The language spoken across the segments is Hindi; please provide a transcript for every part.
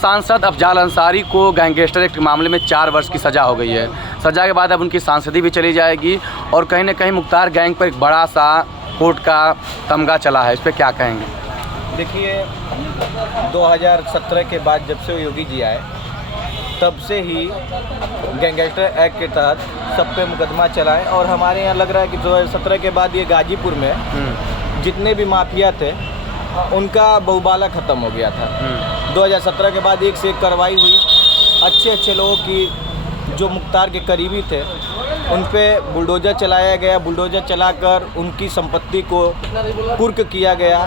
सांसद अफजाल अंसारी को गैंगस्टर एक्ट मामले में 4 वर्ष की सज़ा हो गई है। सज़ा के बाद अब उनकी सांसदी भी चली जाएगी और कहीं ना कहीं मुख्तार गैंग पर एक बड़ा सा कोर्ट का तमगा चला है। इस पर क्या कहेंगे? देखिए, 2017 के बाद जब से योगी जी आए तब से ही गैंगस्टर एक्ट के तहत सब पे मुकदमा चला है। और हमारे यहाँ लग रहा है कि 2017 के बाद ये गाजीपुर में जितने भी माफिया थे उनका बहुबाला ख़त्म हो गया था। 2017 के बाद एक से एक कार्रवाई हुई। अच्छे लोगों की जो मुख्तार के करीबी थे उन पे बुलडोज़र चलाया गया। बुलडोज़र चलाकर उनकी संपत्ति को कुर्क किया गया।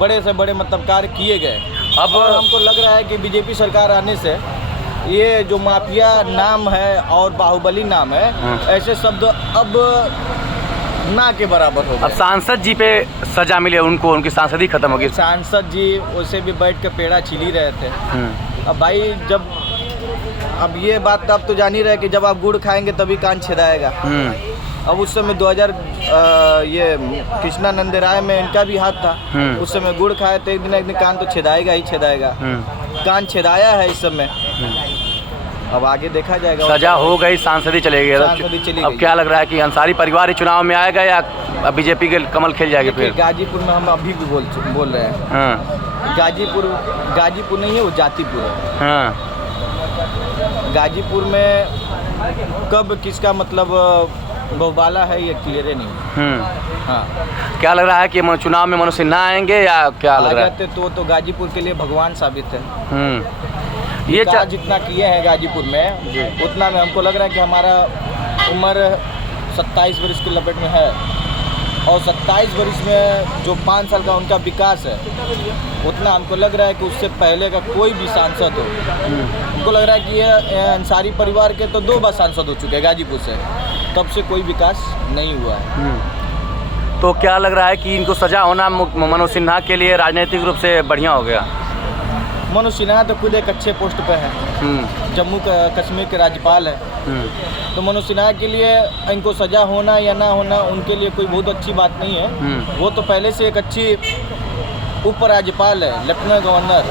बड़े से बड़े मतलब कार्य किए गए। अब हमको लग रहा है कि बीजेपी सरकार आने से ये जो माफिया नाम है और बाहुबली नाम है, ऐसे शब्द अब ना के बराबर हो गए। अब सांसद जी पे सजा मिले उनको, उनकी सांसदी खत्म हो गई। सांसद जी उसे भी बैठ के पेड़ा छिल ही रहे थे। अब भाई अब ये बात तो आप तो जान ही रहे कि जब आप गुड़ खाएंगे तभी कान छेदाएगा। अब उस समय 2000 ये कृष्णानंद राय में इनका भी हाथ था। उस समय गुड़ खाए तो एक दिन कान तो छेदाएगा ही छेदाएगा। कान छेदाया है इस समय। अब आगे देखा जाएगा। सजा हो गई, सांसदी चली गई। अब क्या लग रहा है कि अंसारी परिवार ही चुनाव में आएगा या बीजेपी के कमल खेल जाएगी? फिर गाजीपुर में हम अभी भी बोल रहे हैं। गाजीपुर नहीं है, वो जातीपुर है। गाजीपुर में कब किसका मतलब बहुबाला है ये क्लियर ही नहीं। हाँ, क्या लग रहा है कि चुनाव में मनोज सिन्हा आएंगे या क्या लग रहा है? तो गाजीपुर के लिए भगवान साबित है। ये जितना किए हैं गाजीपुर में उतना में हमको लग रहा है कि हमारा उम्र 27 वर्ष की लपेट में है। और 27 वर्ष में जो 5 साल का उनका विकास है उतना हमको लग रहा है कि उससे पहले का कोई भी सांसद हो। हमको लग रहा है कि ये अंसारी परिवार के तो 2 बार सांसद हो चुके हैं गाजीपुर से, तब से कोई विकास नहीं हुआ है। तो क्या लग रहा है कि इनको सजा होना मनोज सिन्हा के लिए राजनीतिक रूप से बढ़िया हो गया? मनोज सिन्हा तो खुद एक अच्छे पोस्ट पे है, जम्मू कश्मीर के राज्यपाल है। तो मनोज सिन्हा के लिए इनको सजा होना या ना होना उनके लिए कोई बहुत अच्छी बात नहीं है। वो तो पहले से एक अच्छी उपराज्यपाल है, लेफ्टिनेंट गवर्नर।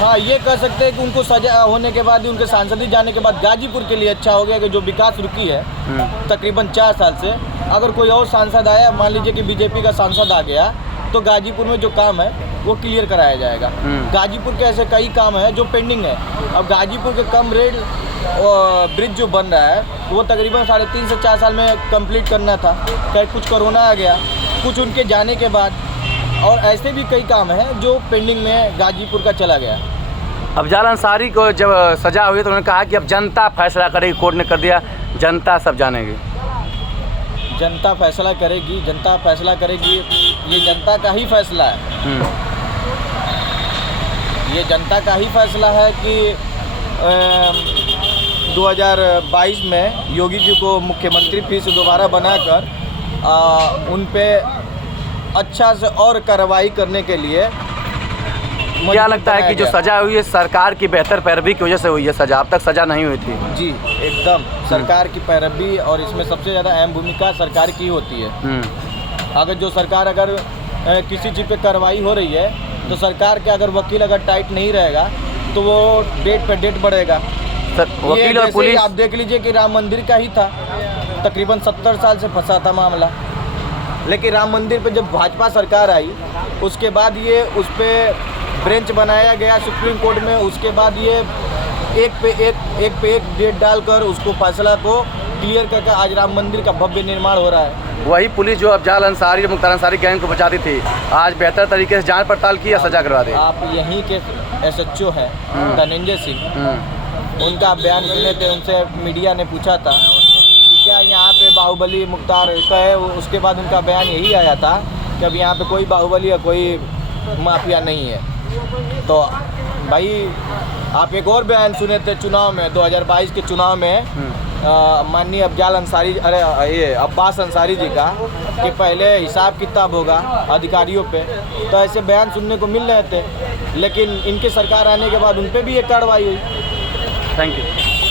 हाँ, ये कह सकते हैं कि उनको सजा होने के बाद ही उनके सांसदी जाने के बाद गाजीपुर के लिए अच्छा हो गया कि जो विकास रुकी है तकरीबन 4 साल से, अगर कोई और सांसद आया, मान लीजिए कि बीजेपी का सांसद आ गया, तो गाजीपुर में जो काम है वो क्लियर कराया जाएगा। गाजीपुर के ऐसे कई काम है जो पेंडिंग है। अब गाजीपुर के कम रेल ब्रिज जो बन रहा है वो तकरीबन 3.5 से 4 साल में कंप्लीट करना था। कहीं कुछ कोरोना आ गया, कुछ उनके जाने के बाद, और ऐसे भी कई काम हैं जो पेंडिंग में गाजीपुर का चला गया। अफजाल अंसारी को जब सजा हुई तो उन्होंने कहा कि अब जनता फैसला करेगी। कोर्ट ने कर दिया, जनता सब जानेगी। जनता फैसला करेगी, जनता फैसला करेगी। ये जनता का ही फैसला है। ये जनता का ही फैसला है कि 2022 में योगी जी को मुख्यमंत्री फिर से दोबारा बनाकर उन पे अच्छा से और कार्रवाई करने के लिए। क्या लगता है कि जो सजा हुई है सरकार की बेहतर पैरवी की वजह से हुई है सजा? अब तक सजा नहीं हुई थी। जी एकदम, सरकार की पैरवी, और इसमें सबसे ज़्यादा अहम भूमिका सरकार की होती है। अगर जो सरकार अगर किसी चीज़ पे कार्रवाई हो रही है तो सरकार के अगर वकील अगर टाइट नहीं रहेगा तो वो डेट पे डेट बढ़ेगा। वकील और पुलिस आप देख लीजिए कि राम मंदिर का ही था, तकरीबन 70 साल से फंसा था मामला। लेकिन राम मंदिर पे जब भाजपा सरकार आई उसके बाद ये उस पर बेंच बनाया गया सुप्रीम कोर्ट में। उसके बाद ये एक पे एक डेट डालकर उसको फैसला को क्लियर करके आज राम मंदिर का भव्य निर्माण हो रहा है। वही पुलिस जो अफजाल अंसारी और मुख्तार अंसारी गैंग को बचाती थी, आज बेहतर तरीके से जांच पड़ताल की या सजा करवा दी? आप यहीं के SHO है धनंजय सिंह, उनका बयान सुने थे। उनसे मीडिया ने पूछा था कि क्या यहाँ पे बाहुबली मुख्तार है, उसके बाद उनका बयान यही आया था कि अब यहाँ पे कोई बाहुबली या कोई माफिया नहीं है। तो भाई आप एक और बयान सुने थे चुनाव में, 2022 के चुनाव में माननीय अफजाल अंसारी, ये अब्बास अंसारी जी का, कि पहले हिसाब किताब होगा अधिकारियों पे। तो ऐसे बयान सुनने को मिल रहे थे, लेकिन इनके सरकार आने के बाद उन पे भी ये कार्रवाई हुई। Thank you.